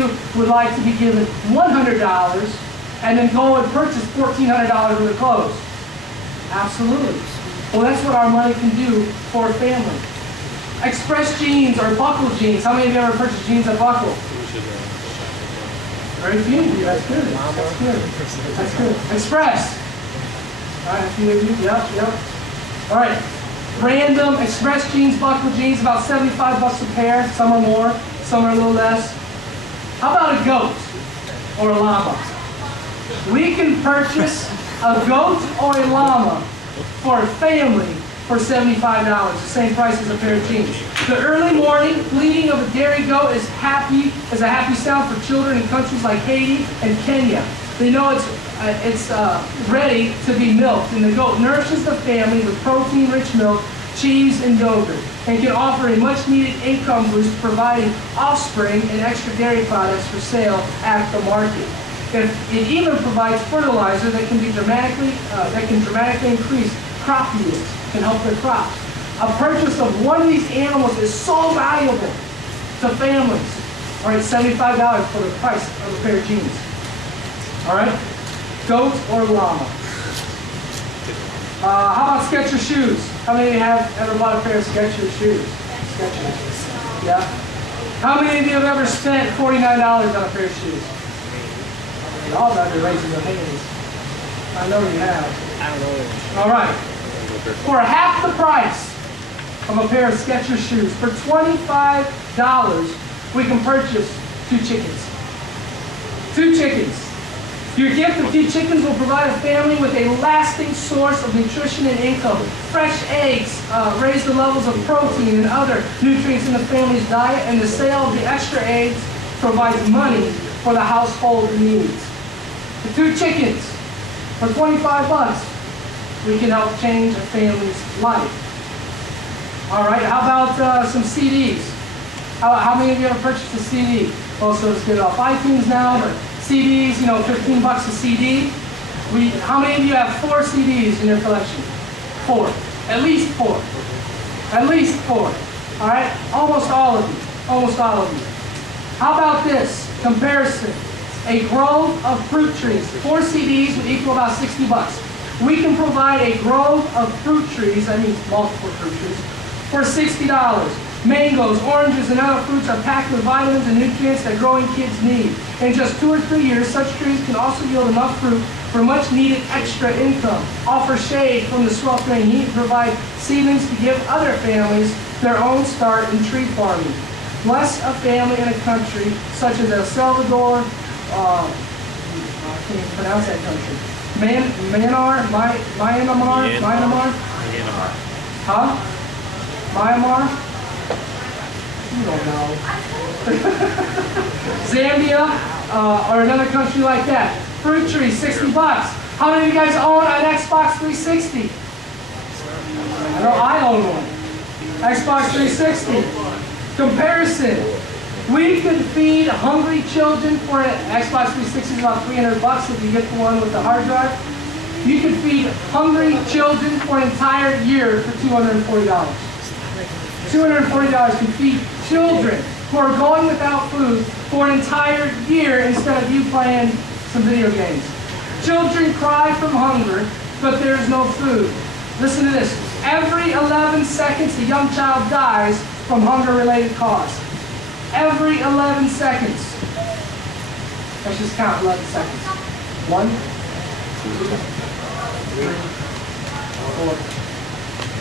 you would like to be given $100 and then go and purchase $1,400 worth of clothes? Absolutely. Well, that's what our money can do for a family. Express jeans or Buckle jeans. How many of you ever purchased jeans at Buckle? Very few of you. That's good. That's good. That's good. Express. All right, a few of you. Yep. All right. Random Express jeans, Buckle jeans, about $75 a pair. Some are more, some are a little less. How about a goat or a llama? We can purchase a goat or a llama for a family for $75, the same price as a pair of jeans. The early morning bleating of a dairy goat is a happy sound for children in countries like Haiti and Kenya. They know it's ready to be milked, and the goat nourishes the family with protein-rich milk, cheese, and yogurt, and can offer a much-needed income boost, providing offspring and extra dairy products for sale at the market. It even provides fertilizer that can dramatically increase crop yields, can help their crops. A purchase of one of these animals is so valuable to families. All right, $75 for the price of a pair of jeans. All right, goat or llama. How about Skechers shoes? How many of you have ever bought a pair of Skechers shoes? Skechers. Yeah. How many of you have ever spent $49 on a pair of shoes? You all got to be raising your hands. I know you have. I don't know. All right. For half the price of a pair of Skechers shoes, for $25, we can purchase 2 chickens. 2 chickens. Your gift of 2 chickens will provide a family with a lasting source of nutrition and income. Fresh eggs raise the levels of protein and other nutrients in the family's diet, and the sale of the extra eggs provides money for the household needs. The 2 chickens for $25, we can help change a family's life. All right, how about some CDs? How many of you ever purchased a CD? Also, let's get it off iTunes now, but CDs, $15 a CD. How many of you have 4 CDs in your collection? 4. At least 4. At least 4. All right? Almost all of you. Almost all of you. How about this? Comparison. A grove of fruit trees. 4 CDs would equal about $60. We can provide a grove of fruit trees, that means multiple fruit trees, for $60. Mangoes, oranges, and other fruits are packed with vitamins and nutrients that growing kids need. In just 2 or 3 years, such trees can also yield enough fruit for much needed extra income, offer shade from the sweltering heat, and provide seedlings to give other families their own start in tree farming. Bless a family in a country such as El Salvador, I can't even pronounce that country. Myanmar? Huh? Myanmar? You don't know. Zambia, or another country like that. Fruit trees, $60. How many of you guys own an Xbox 360? I know I own one. Xbox 360. Comparison. We could feed hungry children for an Xbox 360 is about $300 if you get the one with the hard drive. You could feed hungry children for an entire year for $240. $240 can feed children who are going without food for an entire year instead of you playing some video games. Children cry from hunger, but there is no food. Listen to this. Every 11 seconds, a young child dies from hunger-related cause. Every 11 seconds. Let's just count 11 seconds. 1, 2, 3, 4,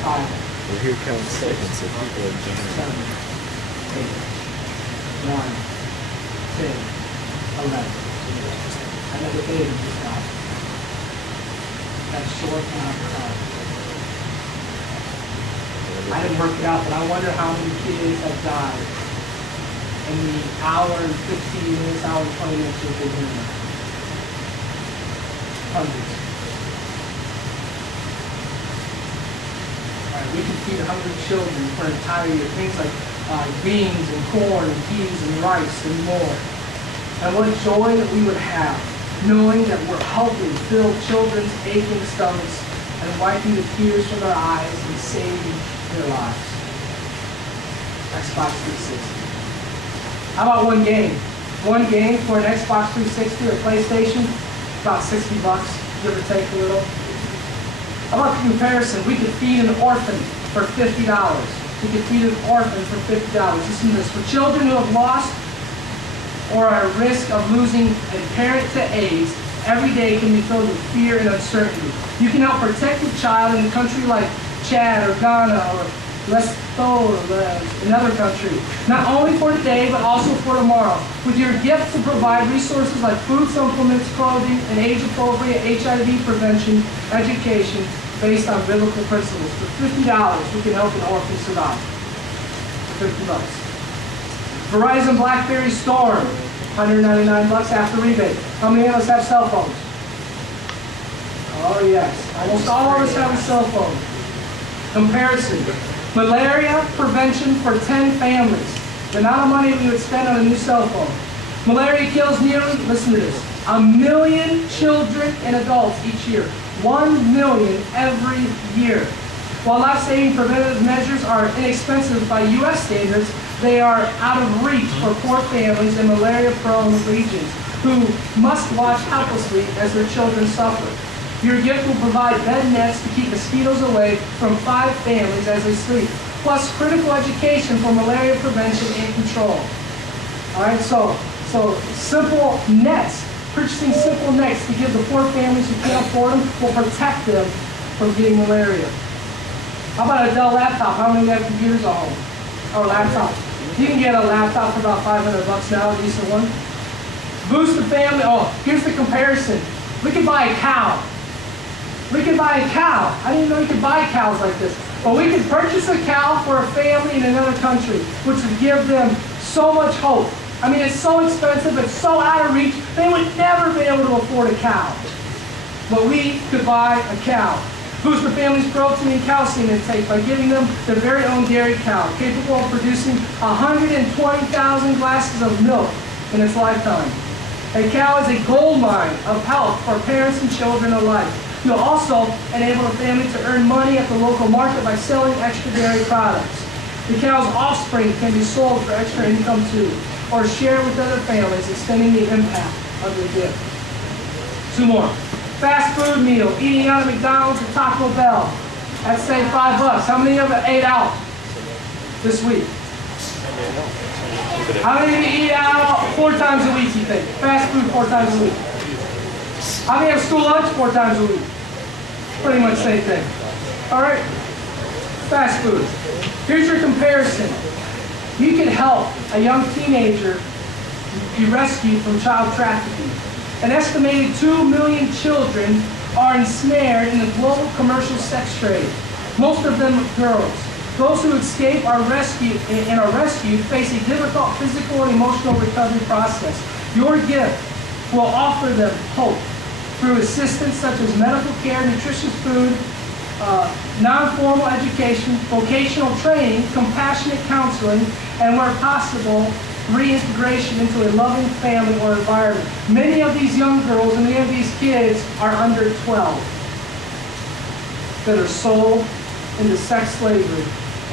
5. We're here counting seconds so people are joining. 7, 8, 9, 10, 11. Another baby just died. That's short amount of time. I didn't work it out, but I wonder how many kids have died in the hour and 15 minutes, hour and 20 minutes you've been here. Hundreds. We can feed hungry children for an entire year. Things like beans and corn and peas and rice and more. And what joy that we would have knowing that we're helping fill children's aching stomachs and wiping the tears from their eyes and saving their lives. Xbox 360. How about one game? One game for an Xbox 360 or PlayStation, about $60, give or take a little. How about the comparison? We could feed an orphan for $50. We could feed an orphan for $50. Listen to this. For children who have lost or are at risk of losing a parent to AIDS, every day can be filled with fear and uncertainty. You can help protect the child in a country like Chad or Ghana or Lesotho or another country. Not only for today, but also for tomorrow. With your gift to provide resources like food supplements, clothing, and age-appropriate HIV prevention, education based on biblical principles. For $50, we can help an orphan survive. For $50. Verizon BlackBerry Storm, $199 after rebate. How many of us have cell phones? Oh yes, almost all of us have a cell phone. Comparison. Malaria prevention for 10 families. The amount of money we would spend on a new cell phone. Malaria kills nearly, listen to this, 1 million children and adults each year. 1 million every year. While life-saving preventative measures are inexpensive by U.S. standards, they are out of reach for poor families in malaria-prone regions who must watch helplessly as their children suffer. Your gift will provide bed nets to keep mosquitoes away from 5 families as they sleep, plus critical education for malaria prevention and control. All right, so simple nets, purchasing simple nets to give the poor families who can't afford them will protect them from getting malaria. How about a Dell laptop? How many have computers at home? Or laptop? You can get a laptop for about $500 now, a decent one. Boost the family. Oh, here's the comparison. We could buy a cow. We could buy a cow. I didn't know you could buy cows like this. But we could purchase a cow for a family in another country, which would give them so much hope. I mean, it's so expensive, it's so out of reach, they would never be able to afford a cow. But we could buy a cow. Boost the family's protein and calcium intake by giving them their very own dairy cow, capable of producing 120,000 glasses of milk in its lifetime. A cow is a gold mine of health for parents and children alike. You'll also enable the family to earn money at the local market by selling extra dairy products. The cow's offspring can be sold for extra income too, or shared with other families, extending the impact of your gift. 2 more. Fast food meal, eating out at McDonald's or Taco Bell. That's say $5. How many of you ate out this week? How many of you eat out 4 times a week, you think? Fast food 4 times a week. How many have school lunch 4 times a week? Pretty much same thing. All right, fast food. Here's your comparison. You can help a young teenager be rescued from child trafficking. An estimated 2 million children are ensnared in the global commercial sex trade, most of them girls. Those who escape are rescued face a difficult physical and emotional recovery process. Your gift will offer them hope through assistance such as medical care, nutritious food, non-formal education, vocational training, compassionate counseling, and where possible, reintegration into a loving family or environment. Many of these young girls and many of these kids are under 12 that are sold into sex slavery,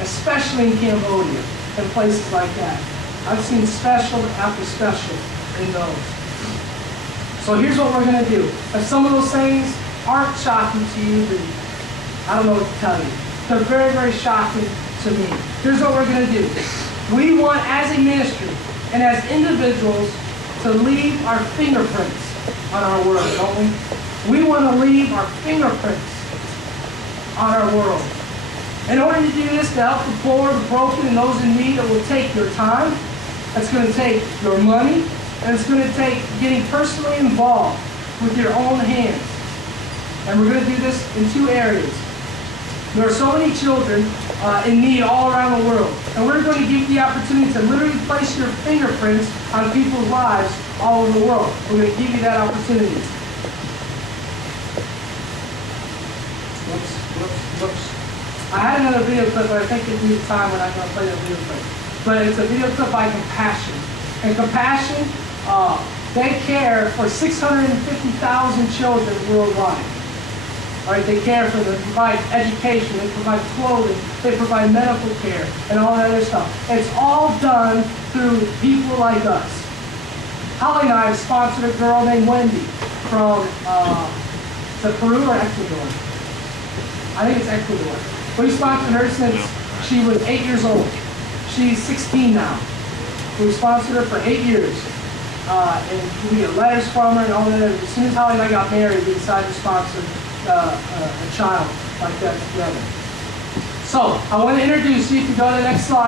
especially in Cambodia and places like that. I've seen special after special in those. So here's what we're going to do. If some of those things aren't shocking to you, then I don't know what to tell you. They're very, very shocking to me. Here's what we're going to do. We want, as a ministry and as individuals, to leave our fingerprints on our world, don't we? We want to leave our fingerprints on our world. In order to do this, to help the poor, the broken, and those in need, it will take your time. It's going to take your money. And it's going to take getting personally involved with your own hands. And we're going to do this in 2 areas. There are so many children in need all around the world. And we're going to give you the opportunity to literally place your fingerprints on people's lives all over the world. We're going to give you that opportunity. Whoops. I had another video clip, but I think it needs time. We're not going to play that video clip. But it's a video clip by Compassion. And Compassion, they care for 650,000 children worldwide. All right, they care for them, they provide education, they provide clothing, they provide medical care, and all that other stuff. It's all done through people like us. Holly and I have sponsored a girl named Wendy from is it Peru or Ecuador? I think it's Ecuador. We sponsored her since she was 8 years old. She's 16 now. We sponsored her for 8 years. And we get letters from her and all that. As soon as Holly and I got married, we decided to sponsor a child like that together. So, I want to introduce you, if you go to the next slide.